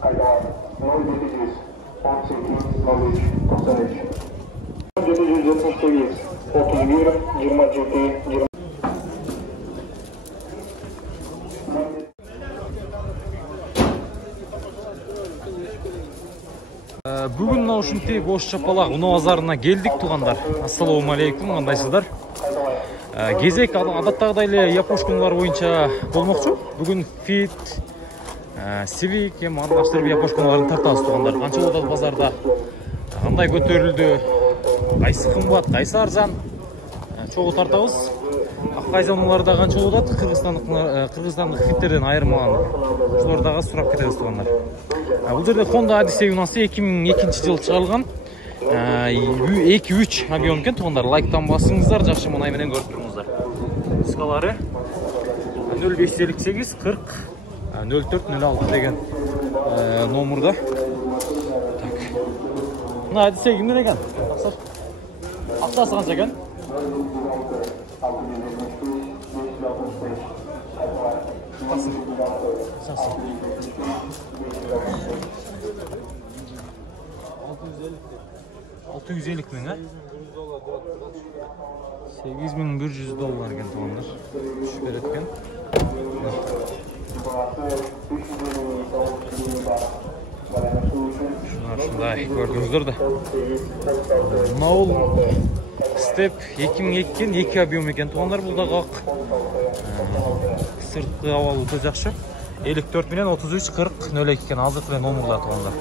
Kaydalar 0700 18 03 93 778 31 27 20. Бүгін наушынтей бош чапалақ ұны базарына келдік туғандар. Ассалауму алейкум, қандайсыздар? Кезек адаттағыдайлы япошкалар бойынша болмақшы. Бүгін Fit, Civic, аралаштырып япошкаларын тартамыз туғандар. Қанша болады базарда? Қандай көтерілді? Қайсы қымбат, қайсы арзан? Çoğu тартамыз. Қайзанларда қанша болады? Қырғызстандық Fitтерден айырмаланып. Солардағы сұрап кетеміз туғандар. Бұл жерде Honda Odyssey ұнасы 2002 жыл шығарылған 2-3 объем екен туғандар. Лайктан басыңыздар, жақшы мұнай менен көріп тұрыңыздар. Нұсқалары 0558 40 04 06 деген номерда. Мына Odyssey кімден екен? Аптасы қанша екен? 650 мың, а? 8100 доллар екен туғандар. Шүкер еткен. Шындай көрдіңіздер да. Мынау Step 2002-кен 2 объем екен туғандар. Бұлдағы ақ сыртқы ауалы өте жақшы. 54 миллион 33 40 02 екен. Азық пен номерлар туғандар.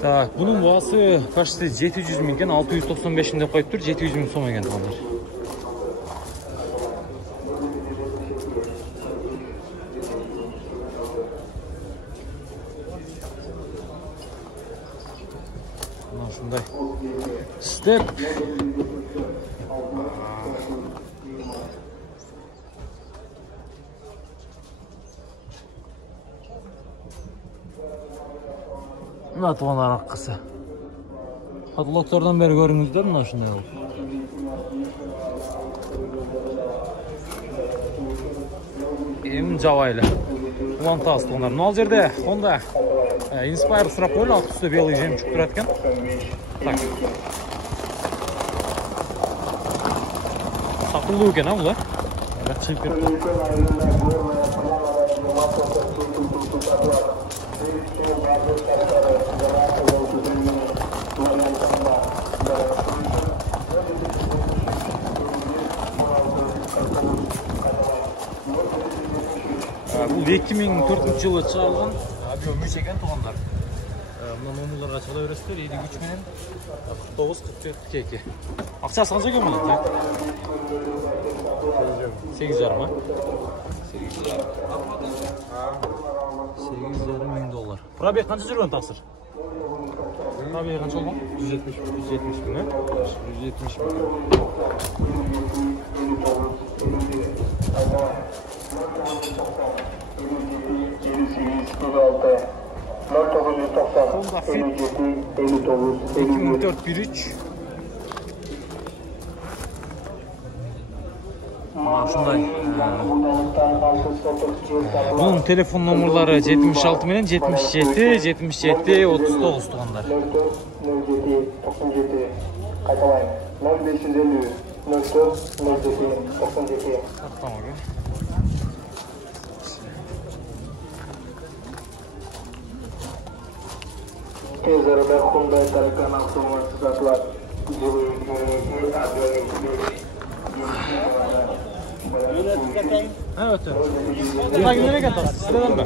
Так, бұның бағасы почти 700 мың екен, 695 мың деп қойып тұр, 700 мың сом екен туғандар. Мына шындай Step мына туғандар аққысы. Атлоктордан бері көріңіздер, мына шындай ол. Емін жауайлы. Ұлан тағыз туғандар. Мына жерде Honda Inspire сұрап қойлы, алты үсті белый жемчуг тұрады екен. Так. Сақылды екен, а бұлар? Шығып кетті. Бұл 2004 жылы шығарылған объем екен туғандар. Мына номерларға шыға бересіздер, 53 менен 49-44 кеке. Ақшасы қанша екен бұл? 8,5 ма? 8,5 мың доллар. Пробег қанша жүрген тақсыр? Пробег қанша olған? 170 мың, 170 мың. Honda Fit 2004 1.3. Bunun telefon номерлары 76 менен 77 77 39 туғандар. 04 қайталайын 0550 04 07 97. Tez arada Hyundai Taycan автомобиль satılır. Evet. Buna günlere getir. Sizden mi?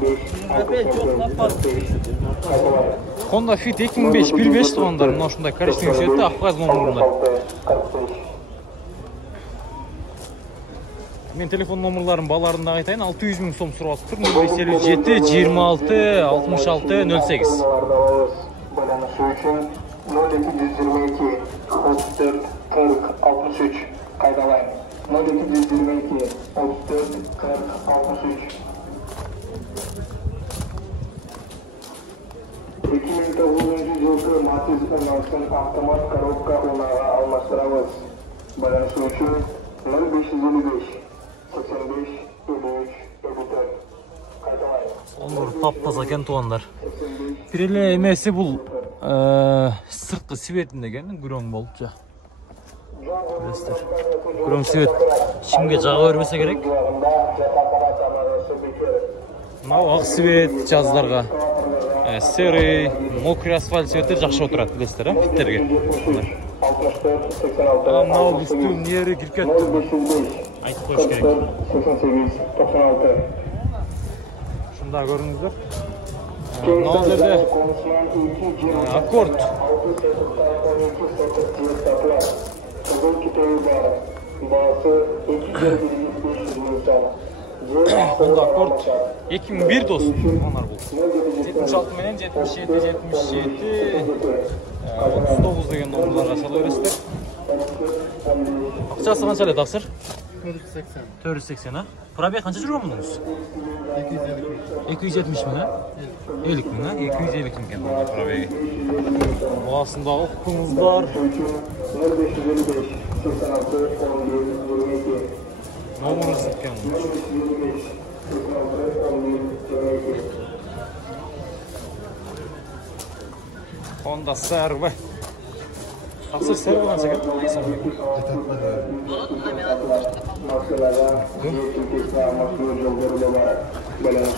Honda Fit 2005 1.5 туғандар. Мына ушундай коричневый цветте Абхаз номерлар. Мен телефон номерларын баларында айтайын. 600 мың сом сұрап тұр. 0557 26 66 08. Байланышы үшін 0222 34 40 63 қайдалайын. 0222 34 40 63. 2009 жылғы Matiz ұнасын автомат коробка ұнаға алмастырамыз. Байланышы үшін 0555 85, 53, 54. Kaydalayın. Onlar taptasa eкен туғандар. Біреле емесі бұл сыртқы светінде деген күрең болып жа. Білесіздер. Күрең свет ішімге жаға бермесе керек. Мынау ақ свет жаздарға. Серый, мокрый асфальт светтер жақсы отырады, білесіздер, фиттерге. Мынау үстің нері кіріп кетті. Айтып қойыш керек. 88, 96. Шында көріңіздер. Мынау жерде аккорд. Бұнда аккорд 2001 дос. Онар бұл. 76 менен 77, 77, 39 деген номерларға сала бересіздер. Ақшасы қанша әлі тақсыр? 480, а? Пробег қанша жүрген мұныңыз? 270 мың, а? 50 мың, а? 250 мың кен пробеги. Басындағы құқыңыздар. 0555, 86, 11, 22. Номеріңіз кен. 0555, 86, 11, 22. Honda Serve. Taqsir Serve qancha ken?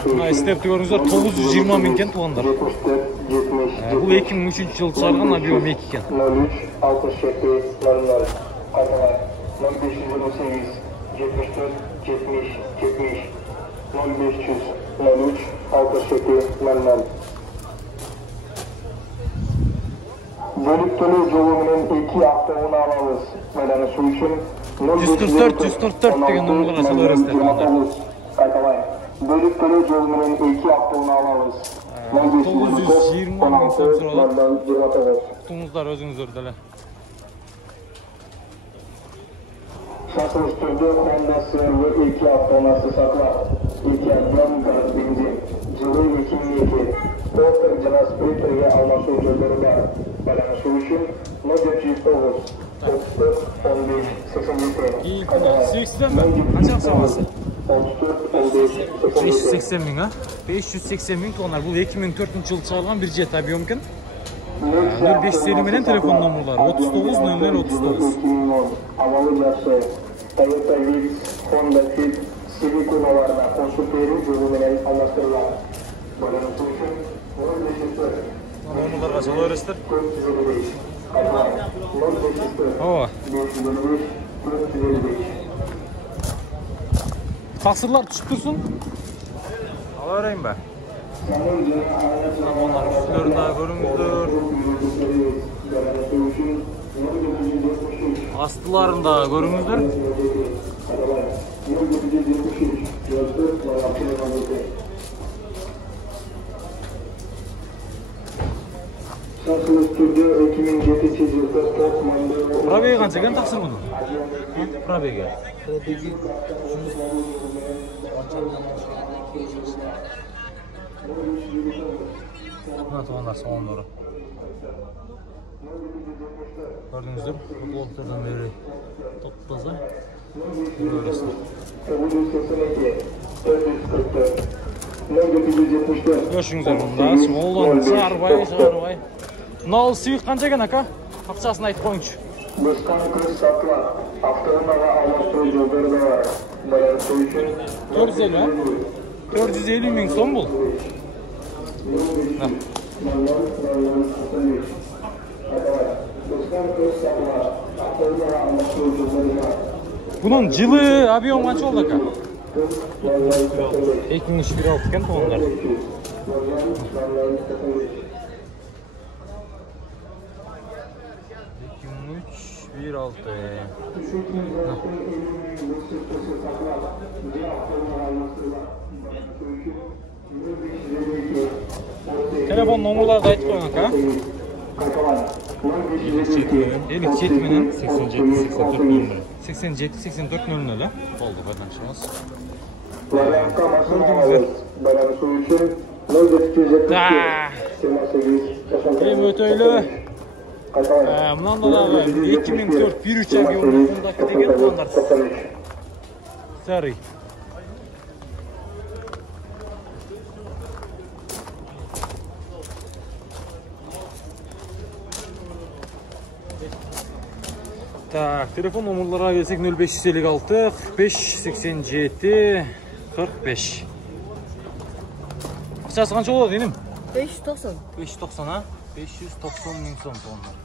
Mына степті көріңіздер 920 мың кен туғандар. Бұл 2003 жылы шығарған Abiom 2 кен. 03, 67, 00. Қайталай. 0528, 74, 70, 70. 0500, 03, 67, 00. Bölük төлөө жолу менен 2 автоуна алабыз. Байланышы үчүн 144 деген номерларға сала бересіздер. Кайталайын. Бөлүк төлөө жолу менен 2 автоуна алабыз. 920 мың сом суралат. Құтыңыздар өзіңіздер деле. Шашылыш түрдө Honda Serve 2 автоунасы сатылат. 2 газ бензин. Жылы 2002. Толтыр жана спринтерге алмашуу жолдору бар. Байланышы үчүн 0409 34 15 87. Seksen mi? Qancha ақша аласыз? 34 15 87. 580 мың, а? 580 мың туғандар. Бұл 2004 жылы шығарған бір жет Abiom кен. 0550 менен телефон номерлары 39 00 39. Авалы жакшы. Toyota Vitz, Honda Fit, Civic унааларына кошуп берүү жолу менен алмаштырылат. Байланышы үчүн 0504 Номерларға сала бересіздер. 455. Кайталайын. 0504 Ооба. 555 455. Тақсырлар түсіп тұрсын. Ала берейін бе? Онлар үстілерді көріңіздер. Астыларында көріңіздер. Пробеги қанша екен тақсыр бұны? Пробеги. Мына туғандар соңындары. Көрдіңіздер, блоктардан бері тоқтаза. Көршіңіздер мұнда, смолдан жарбай. Мынау Civic қанша екен, ака? Ақшасын айтып қойыңшы. Босқаны көз сатылар. Автоунаға алмаштыруу жолдору да бар. Байланышы үчүн 450 мың сом бұл. Бұның жылы Abiom қанша болды, ака? 2001 кен туғандар. 1.6. Telefon numaraları айтып қойған, ка? 57 менен 87 84 00, а? Болды, қайдан шығамыз. Крем өтөйлі. Мынанда дағы 2004 1.3 Abiom деген туғандар. Сәрі. Так, телефон номерларға келсек 0556 45 87 45. Ақшасы қанша болады енем? 590. 590 а? 590 мың сом туғандар.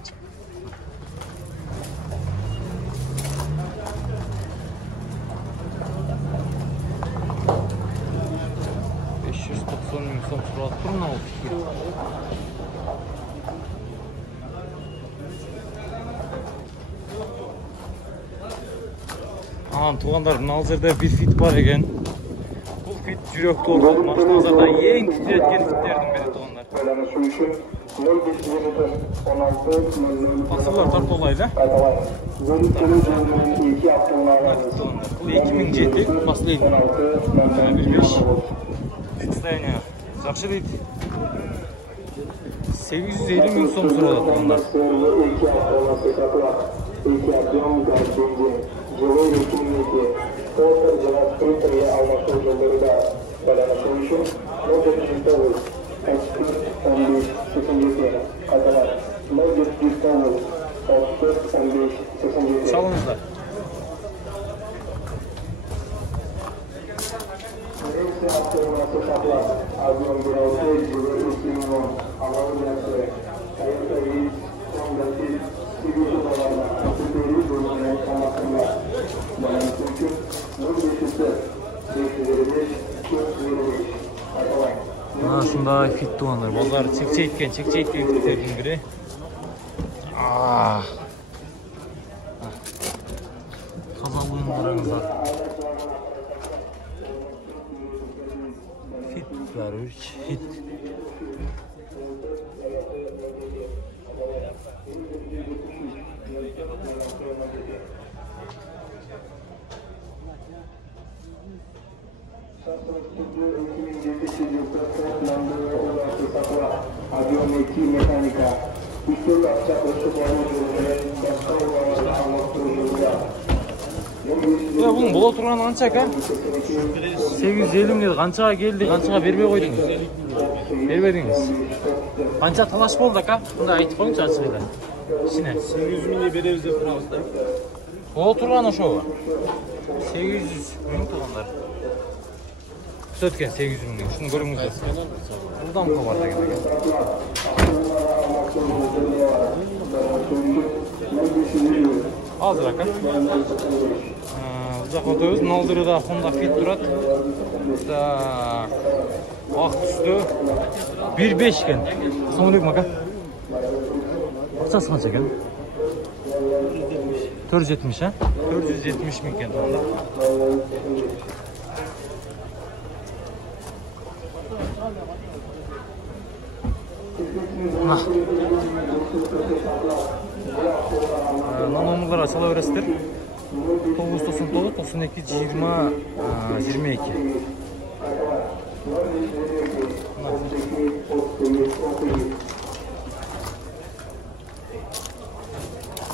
Мың сом сұралып тұр мынау. Туғандар, мына жерде бір фит бар екен. Бұл фит жүрек торғылық машиналарда ең титреткен фиттердің бірі туғандар. Тақсырлар тарт олайды. Бұл 2007 последний. 1.5 состояние жақсы дейді. 850 мың сом сұралады туғандар. Жылы екенмеде спортер жаңа спринтерге алмашу жолдары да байланышу үшін 079 34 15 87 қайталар 079 34 15 87 салыңыздар. Рейсы автобунасы сатылар Азион Бираусы жылы 2010 Алау Бирасы Toyota Vitz Honda Fit Civic жобаларына көтөрүү бөлімінің қамақында байланысу үшін 055 Шындай фит туғандар. Балдар чекчейткен фиттердің бірі. Таза бұйымдарыңыздар. Фит бар, фит. Aviometri mekanika Üstün akça ölçülerini görülen başka olanlarla anlattırı yolda. Бұның бола тұрған қанша ка? 850 деді. Қаншаға келді, қаншаға бермей қойдыңыз? Бермедіңіз. Қанша талаш болды ка? Бұнда айтып қойыңыз ашығыда. Ішіне. 800 мыңға береміз деп тұрамыз да. Бола тұрған ошоға. 800 мың туғандар. Сөткен 800 мың. Шыны көріңіздер. Бұдан қабарда келген. Азыр ака. Бұзақ өтөбіз. Налдыры да Honda Fit тұрады. Ақ түсті. 1.5 кен. Соңылек мака. Ақшасы қанша кен? 470 а? 470 мың кен туғанда. Номерларға сала өресіздер. 999 92 20 22.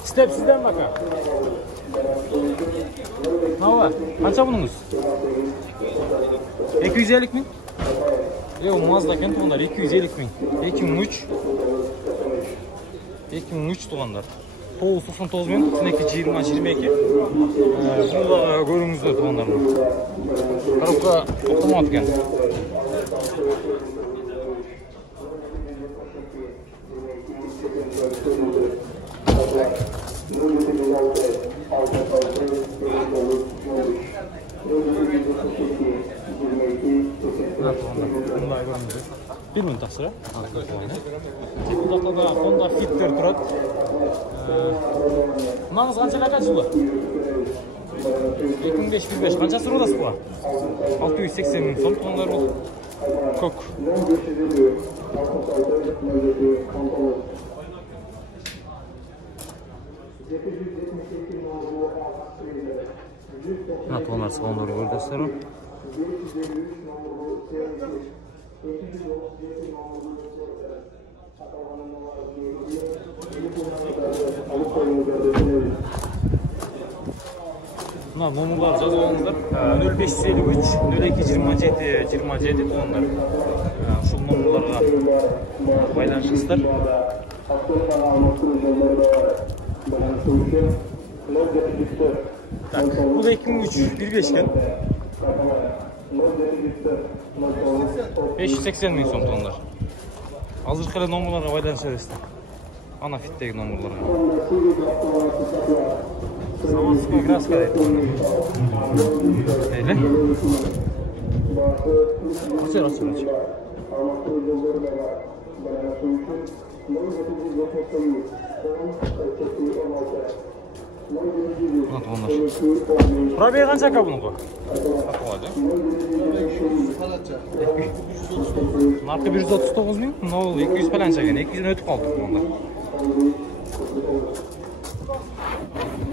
Степ сізден бака. Науа, қанша бұныңыз? 250 мың? Еу, Mazda кен туғандар, 250 мың. 2003 туғандар. 999 мен 20-22. Бұндағы көріңізді туғандар. Коробка автомат кен. Bir минут тақсыра. Бұндақта да Honda Fit'тер тұрады. Мынаңыз қанша қача жылы? 2515. Қанша сұру да сұға? 680 мың сом туғандар бұл. Көк. Мына туғандар сығандар көрдесіздер. Мына номерлар жазып алыңыздар. 0553 0227 27 туғандар. Ушул номерларға байланышыңыздар. Так, bu da 2003 1.5 ken. 580 ming so'm tuğanlar. Azırkı ele nomurlara baylanışa versin. Ana fitteki nomurlara. Zamanskaya Graska deydi. Neyle? Açır. Buna tuğanlar. Pробеги qancha aka buniki? Narxı 139 ming, ne oldu? 200 falan çeken, 200'ün ötüp kaldık bunlar.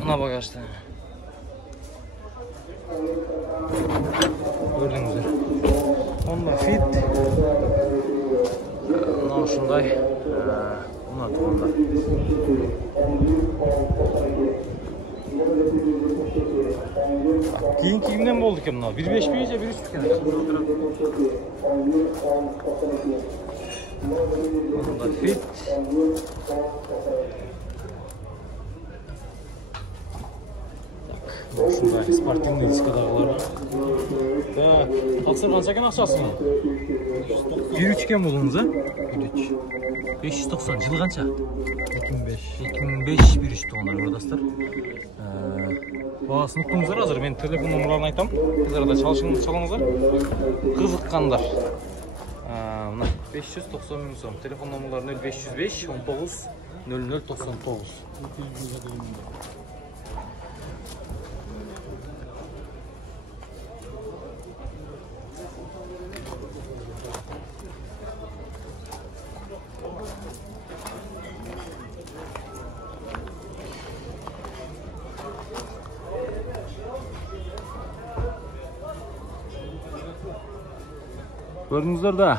Buna bagajda. Gördüğünüzler. Onda fit. Buna şunday. Buna tuğanlar. Keyinki kimden mi oldu ki bunlar? 1.5 mi iyice 1.3 mi? Bunda fit. Şunda sportivniy diskadagılar. Aksır qancha ekan aqchasi? 1.3 ekan buldunuz ha? 1.3. 590 yılı qancha? 2005 1.3 tuğanlar buradasızlar. Бағасын ұқтыңыздар, азыр мен телефон номерларын айтам. Сіздер да çalыңыздар. Қызыққандар. Мына 590 миң сом. Телефон номерлары 0505 19 0099. Gördünüzler de.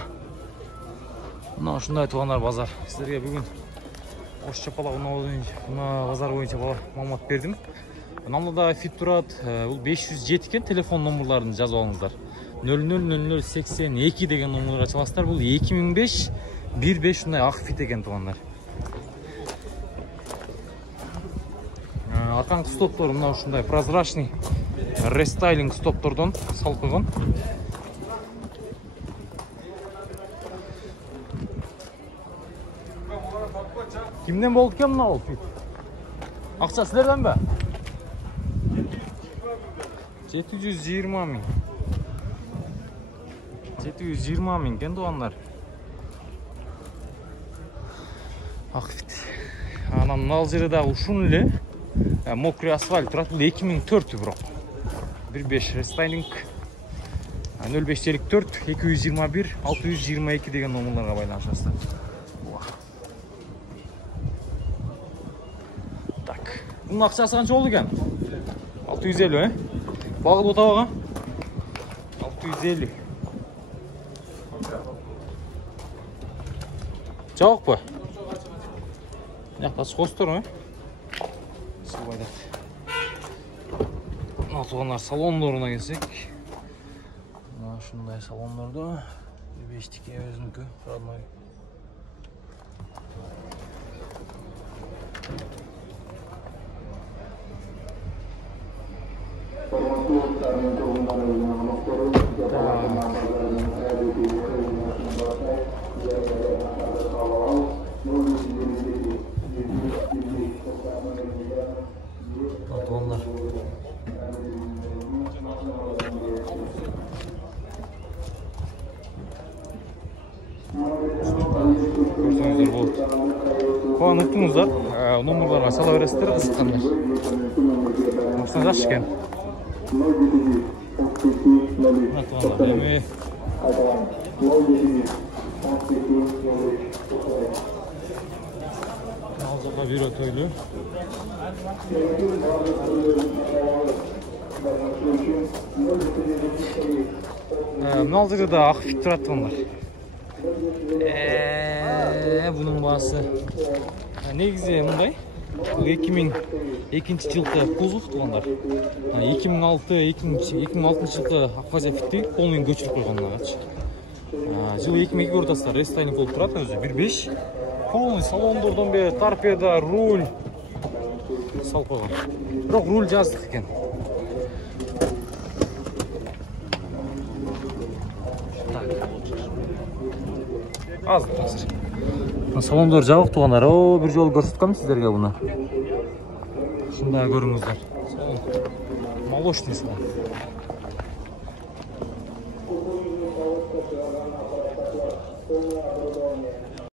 Mына ушундай тугандар базар. Сіздерге бүгін Ош Чапалак мына базар боюнча маалымат бердим. Намлыда фит турат. Бул 507 экен, телефон номерларын жазып алыңыздар. 000082 деген номерге чаласыздар. Бул 2005 1.5 ушундай ак фит экен тугандар. Аркаңкы стоптор мына ушундай прозрачный рестайлинг стоптордон салып койгон. Kimden boldu ki mına ol fit? Akça sizlerden be? 720 ming. 720 ming ken doğanlar. Ak fit. Anam nalcırı da uşun ile mokri asfalt turat. Bu 2004 bırak. 1.5 restyling 0554 221 622 деген номерларға байланышасыздар. Bunun akçası qancha oldu ekan? 650 he? Bağıl otabağa? 650. Cavuk bu. Yaklaşık kostur mu? Sıvaydat. Tuğanlar salonlarına gelsek. Şunday salonlarda. Bir beştik özünükü. Radnoy. Pantolonlar. Görsеңіздер бұл. Бұған ұқтыңыздар. Номерларға сала бересіздер, қызыққандар. Осыдан жас екен. Pantolonlar деме. Алжаға бюро тойлы. Мына алжырда ақ фит тұрады онлар. Бұның басы негізі мұндай. 2002 жылғы кузов туғандар. 2006 жылғы Аквазия фитті қолмен көчіріп қойғанына қатшы. Жылы 2002 ортасында рестайлинг болып тұрады өзі 1.5. Полный салондордан бері торпеда, руль, салып қойған. Бірақ руль жаздық екен. Аз қазір. Салондор жабық туғандар. О, бір жол көрсеткенмін сіздерге бұны. Шында көріңіздер. Молочный салон.